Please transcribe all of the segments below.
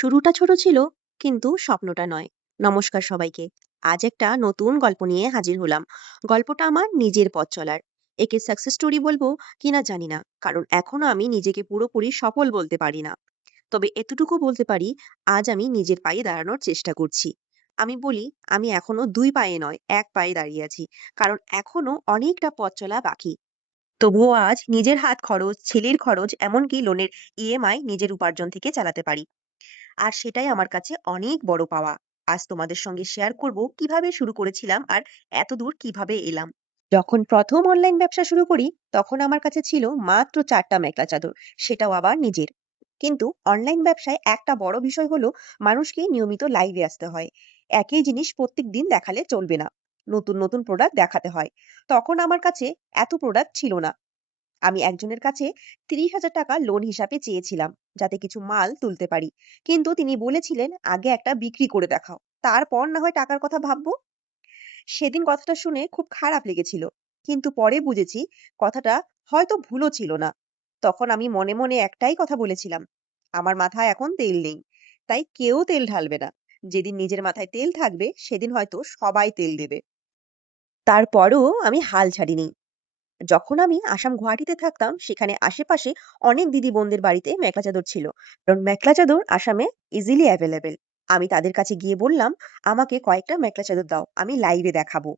শুরুটা ছোট ছিল, কিন্তু স্বপ্নটা নয়। নমস্কার সবাইকে। আজ একটা নতুন গল্প নিয়ে হাজির হলাম। গল্পটা আমার নিজের পথ চলার। একে সাকসেস স্টোরি বলবো কিনা জানি না, কারণ এখনো আমি নিজেকে পুরোপুরি সফল বলতে পারি না। তবে এতটুকু বলতে পারি, আজ আমি নিজের পায়ে দাঁড়ানোর চেষ্টা করছি। আমি বলি, আমি এখনো 2 পায়ে নয়, 1 পায়ে দাঁড়িয়ে আছি। কারণ এখনো অনেকটা পথ চলা বাকি। তবুও আজ নিজের হাত খরচ, ছেলের খরচ, এমনকি লোনের ইএমআই নিজের উপার্জন থেকে চালাতে পারি। আর সেটাই আমার কাছে অনেক বড় পাওয়া। আজ তোমাদের সঙ্গে শেয়ার করব কিভাবে শুরু করেছিলাম আর এতদূর কিভাবে এলাম। যখন প্রথম অনলাইন ব্যবসা শুরু করি, তখন আমার কাছে ছিল মাত্র 4টা মেখলা চাদর, সেটাও আবার নিজের। কিন্তু অনলাইন ব্যবসায় একটা বড় বিষয় হলো, মানুষকে নিয়মিত লাইভে আসতে হয়। একই জিনিস প্রত্যেক দিন দেখালে চলবে না। নতুন নতুন প্রোডাক্ট দেখাতে হয়। তখন আমার কাছে এত প্রোডাক্ট ছিল না। আমি একজনের কাছে 30,000 টাকা লোন হিসাবে চেয়েছিলাম, যাতে কিছু মাল তুলতে পারি। কিন্তু তিনি বলেছিলেন, আগে একটা বিক্রি করে দেখাও, তারপর না হয় টাকার কথা ভাববো। সেদিন কথাটা শুনে খুব খারাপ লেগেছিল, কিন্তু পরে বুঝেছি কথাটা হয়তো ভুলও ছিল না। তখন আমি মনে মনে একটাই কথা বলেছিলাম, আমার মাথায় এখন তেল নেই, তাই কেউ তেল ঢালবে না। যেদিন নিজের মাথায় তেল থাকবে, সেদিন হয়তো সবাই তেল দেবে। তারপরও আমি হাল ছাড়িনি। যখন আমি আসাম গুয়াহাটিতে থাকতাম, সেখানে আশেপাশে অনেক দিদি বোনদের বাড়িতে মেখলা চাদর ছিল। কারণ মেখলা চাদর আসামে ইজিলি অ্যাভেলেবেল। আমি তাদের কাছে গিয়ে বললাম, আমাকে কয়েকটা মেখলা চাদর দাও, আমি লাইভে দেখাবো।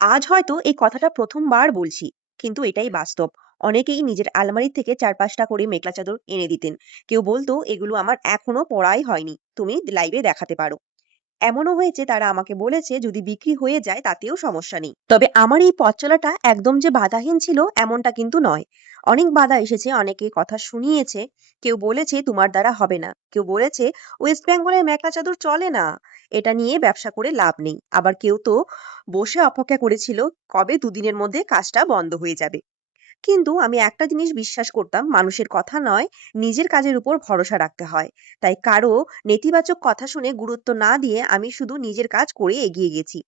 আজ হয়তো এই কথাটা প্রথমবার বলছি, কিন্তু এটাই বাস্তব। অনেকেই নিজের আলমারি থেকে 4-5টা করে মেখলা চাদর এনে দিতেন। কেউ বলতো, এগুলো আমার এখনো পরাই হয়নি, তুমি লাইভে দেখাতে পারো। এমনও হয়েছে তারা আমাকে বলেছে, যদি বিক্রি হয়ে যায় তাতেও সমস্যা নেই। তবে আমার এই পথ চলাটা একদম যে বাধাহীন ছিল এমনটা কিন্তু নয়। অনেক বাধা এসেছে, অনেকে কথা শুনিয়েছে। কেউ বলেছে তোমার দ্বারা হবে না, কেউ বলেছে ওয়েস্ট বেঙ্গলের মেখলা চাদর চলে না, এটা নিয়ে ব্যবসা করে লাভ নেই। আবার কেউ তো বসে অপেক্ষা করেছিল, কবে দুদিনের মধ্যে কাজটা বন্ধ হয়ে যাবে। কিন্তু আমি একটা জিনিস বিশ্বাস করতাম, মানুষের কথা নয়, নিজের কাজের উপর ভরসা রাখতে হয়। তাই কারো নেতিবাচক কথা শুনে গুরুত্ব না দিয়ে আমি শুধু নিজের কাজ করে এগিয়ে গেছি।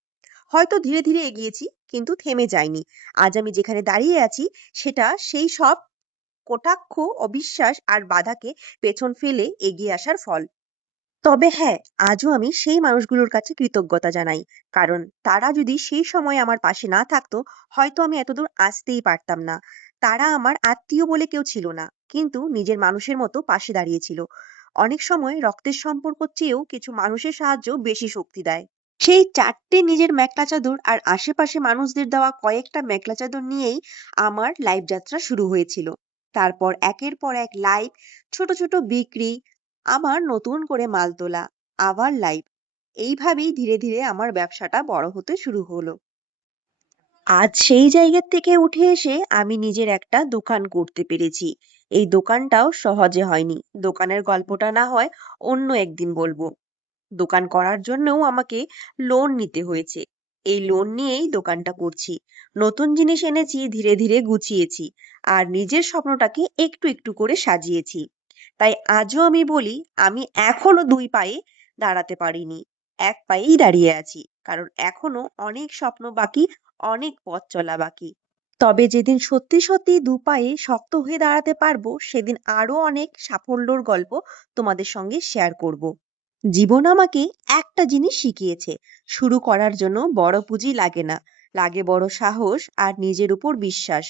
হয়তো ধীরে ধীরে এগিয়েছি, কিন্তু থেমে যাইনি। আজ আমি যেখানে দাঁড়িয়ে আছি, সেটা সেই সব কটাক্ষ, অবিশ্বাস আর বাধাকে পেছন ফেলে এগিয়ে আসার ফল। তবে হ্যাঁ, আজও আমি সেই মানুষগুলোর কাছে কৃতজ্ঞতা জানাই। কারণ তারা যদি সেই সময় আমার পাশে না থাকতো, হয়তো আমি এতদূর আসতেই পারতাম না। তারা আমার আত্মীয় বলে কেউ ছিল না, কিন্তু নিজের মানুষের মতো পাশে দাঁড়িয়েছিল। অনেক সময় রক্তের সম্পর্ক চেয়েও কিছু মানুষের সাহায্য বেশি শক্তি দেয়। সেই 4টে নিজের মেখলা চাদর আর আশেপাশে মানুষদের দেওয়া কয়েকটা মেখলা চাদর নিয়েই আমার লাইভ যাত্রা শুরু হয়েছিল। তারপর একের পর এক লাইভ, ছোট ছোট বিক্রি, আবার নতুন করে মাল তোলা, আবার লাইভ। এইভাবেই ধীরে ধীরে আমার ব্যবসাটা বড় হতে শুরু হলো। আজ সেই জায়গা থেকে উঠে এসে আমি নিজের একটা দোকান করতে পেরেছি। এই দোকানটাও সহজে হয়নি। দোকানের গল্পটা না হয় অন্য একদিন বলবো। দোকান করার জন্যও আমাকে লোন নিতে হয়েছে। এই লোন নিয়েই দোকানটা করছি। নতুন জিনিস এনেছি, ধীরে ধীরে গুছিয়েছি। আর নিজের স্বপ্নটাকে একটু একটু করে সাজিয়েছি। তাই আজও আমি বলি, আমি এখনো 2 পায়ে দাঁড়াতে পারিনি। 1 পায়েই দাঁড়িয়ে আছি। কারণ এখনো অনেক স্বপ্ন বাকি, অনেক পথ চলা বাকি। তবে যেদিন সত্যি সত্যি 2 পায়ে শক্ত হয়ে দাঁড়াতে পারবো, সেদিন আরো অনেক সাফল্যর গল্প তোমাদের সঙ্গে শেয়ার করব। জীবন আমাকে একটা জিনিস শিখিয়েছে, শুরু করার জন্য বড় পুঁজি লাগে না, লাগে বড় সাহস আর নিজের উপর বিশ্বাস।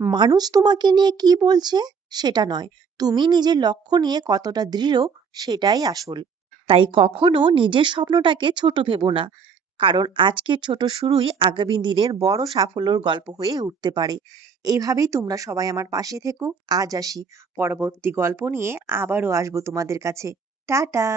মানুষ তোমাকে নিয়ে কি বলছে সেটা নয়, তুমি নিজের লক্ষ্য নিয়ে কতটা দৃঢ়, সেটাই আসল। তাই কখনো নিজের স্বপ্নটাকে ছোট ভেবো না, কারণ আজকের ছোট শুরুই আগামী দিনের বড় সাফল্যর গল্প হয়ে উঠতে পারে। এইভাবেই তোমরা সবাই আমার পাশে থেকো। আজ আসি, পরবর্তী গল্প নিয়ে আবারও আসবো তোমাদের কাছে। টাটা।